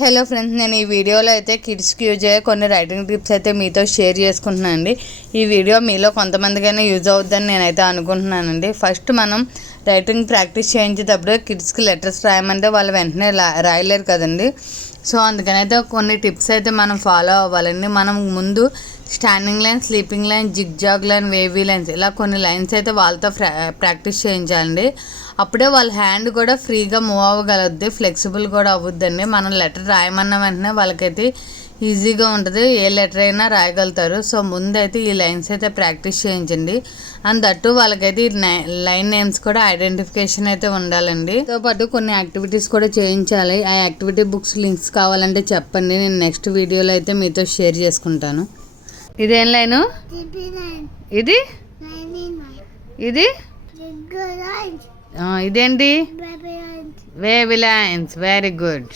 Hello friends, నేను ఈ వీడియోలో అయితే కిడ్స్కి యూజ్ అయ్యే కొన్ని రైటింగ్ టిప్స్ అయితే మీతో షేర్ చేసుకుంటున్నానండి. ఈ వీడియో మీలో కొంతమందికైనా యూజ్ అవుద్దని నేనైతే అనుకుంటున్నానండి. ఫస్ట్ మనం రైటింగ్ ప్రాక్టీస్ చేయించేటప్పుడు కిడ్స్కి లెటర్స్ రాయమంటే వాళ్ళు వెంటనే రాయలేరు కదండి. సో అందుకనైతే కొన్ని టిప్స్ అయితే మనం ఫాలో అవ్వాలండి. మనం ముందు standing line, sleeping line, zigzag line, wavy lines ఇలా కొన్ని లైన్స్ అయితే వాళ్ళతో ప్రాక్టీస్ చేయించాలండి. అప్పుడే వాళ్ళ హ్యాండ్ కూడా ఫ్రీగా మూవ్ అవ్వగలుగుద్ది, ఫ్లెక్సిబుల్ కూడా అవుద్దండి. మనం లెటర్ రాయమన్న వెంటనే వాళ్ళకైతే ఈజీగా ఉంటుంది, ఏ లెటర్ అయినా రాయగలుగుతారు. సో ముందైతే ఈ లైన్స్ అయితే ప్రాక్టీస్ చేయించండి. అండ్ దట్టు వాళ్ళకైతే లైన్ నేమ్స్ కూడా ఐడెంటిఫికేషన్ అయితే ఉండాలండి. తో పాటు కొన్ని యాక్టివిటీస్ కూడా చేయించాలి. ఆ యాక్టివిటీ బుక్స్ లింక్స్ కావాలంటే చెప్పండి, నేను నెక్స్ట్ వీడియోలో అయితే మీతో షేర్ చేసుకుంటాను. ఇదేం లైను? ఇది ఇది ఇదేంటి? Wavy lines. Very good.